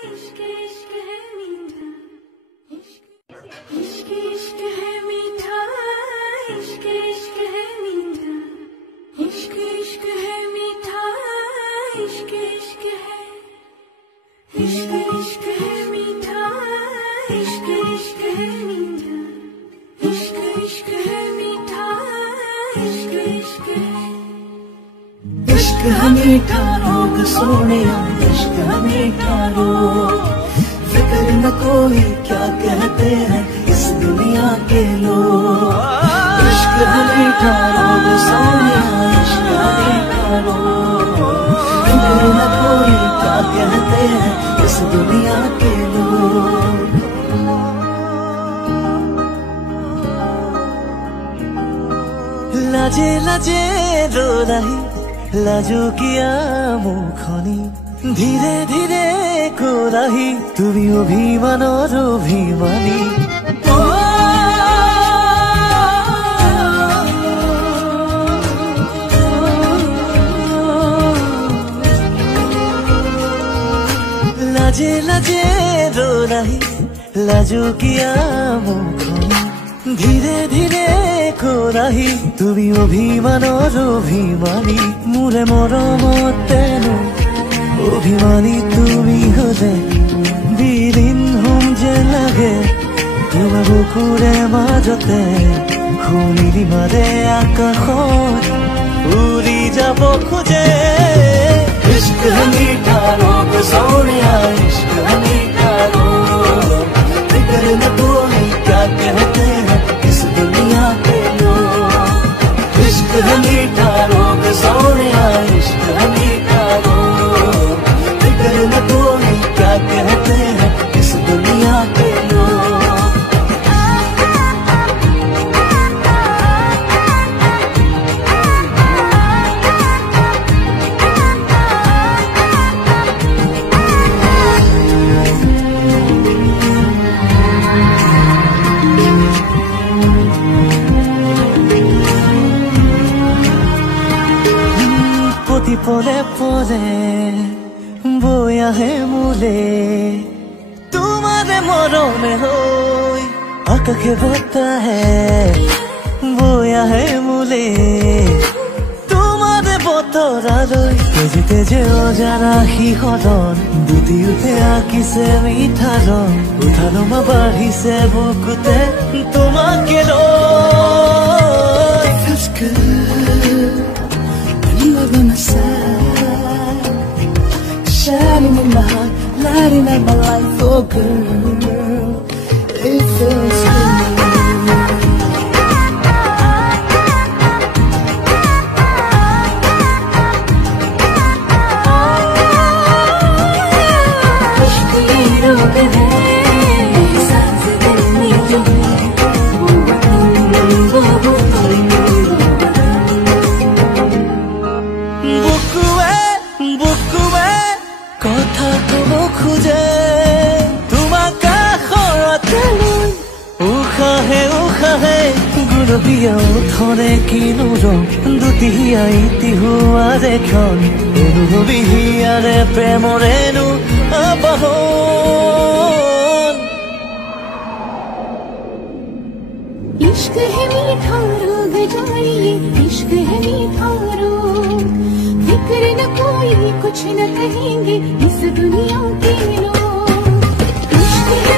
इश्क इश्क है मीठा, इश्क इश्क है मीठा, इश्क इश्क है मीठा, इश्क इश्क है मीठा, इश्क इश्क है, इश्क इश्क है मीठा, इश्क इश्क है मीठा, इश्क इश्क है मीठा, इश्क इश्क है, इश्क है मीठा रोग सोनिया, इश्क है मीठा रोग, फिक्र न कोई क्या कहते हैं इस दुनिया के लोग। इश्क है मीठा रोग सोनिया, इश्क है मीठा रोग, फिक्र न कोई क्या कहते हैं इस दुनिया के लोग। लाजे लाजे रो रही लाजो किया मुखनी, धीरे धीरे कोराही তুমি অভিমানৰ অভিমানী। লাজে লাজে रो रही লাজো কিয়া মুখনি, ধীরে ধীরে কোরাহি তুমি অভিমানৰ অভিমানী। মোৰে মৰমতেনো অভিমানী তুমি হলে বিলীন হম যে লাগে, তোমাৰ বুকুৰে মাজতে শুনিলি মাৰে আকাশত উৰি যাব খোজে। इश्क है मीठा रोग सोनिया, इश्क है मीठा रोग, फिक्र न कोई क्या कहते हैं इस दुनिया के लोग। इश्क है मीठा रोग सोनिया, इश्क है मीठा रोग, फिक्र न कोई क्या कहते हैं इस दुनिया के लोग। পলে পলে বৈ আহে মোলে তোমাৰে মৰমে হৈ, আকাশে বতাহে বৈ আহে মোলে তোমাৰে বতৰালৈ। তেজে তেজে অজানা শিহৰণ দুটি উঠে আঁকিছে মিঠা ৰং, উঠালমা বাঢ়িছে বুকুতে তোমাকে লৈ। By my side, shining in my heart, lighting up my life, oh girl, it feels good. কথা কব খোজে তোমাক কাষৰতে লৈ, উশাহে উশাহে গুলপীয়া ওঠৰে কিনো ৰং, দুটি আইতি হোৱাৰে ক্ষণ অনুভৱী হিয়াৰে প্ৰেমৰেনো আবাহন। इश्क है मीठा रोग जानिए, इश्क है मीठा रोग, फिक्र न कोई कुछ न कहेंगे इस दुनिया के लोग। इश्क है